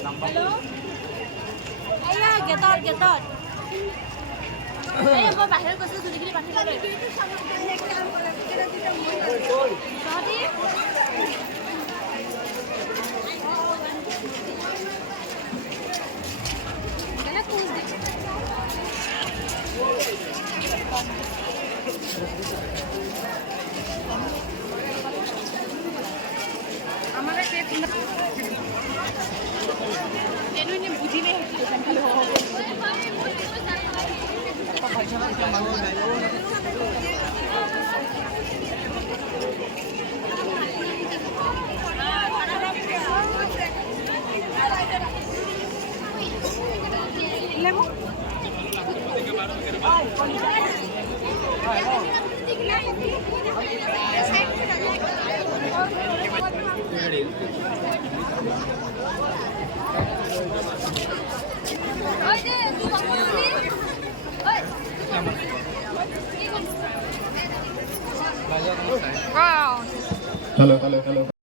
Hello? Ayan, getot. Ayan po, বাহিৰত গৈছে চুলিখিনি বান্ধি ল'লে। তহঁতি? কেনে কোচ দি? আমাদের তেনে বুঝিলে খালি Hello.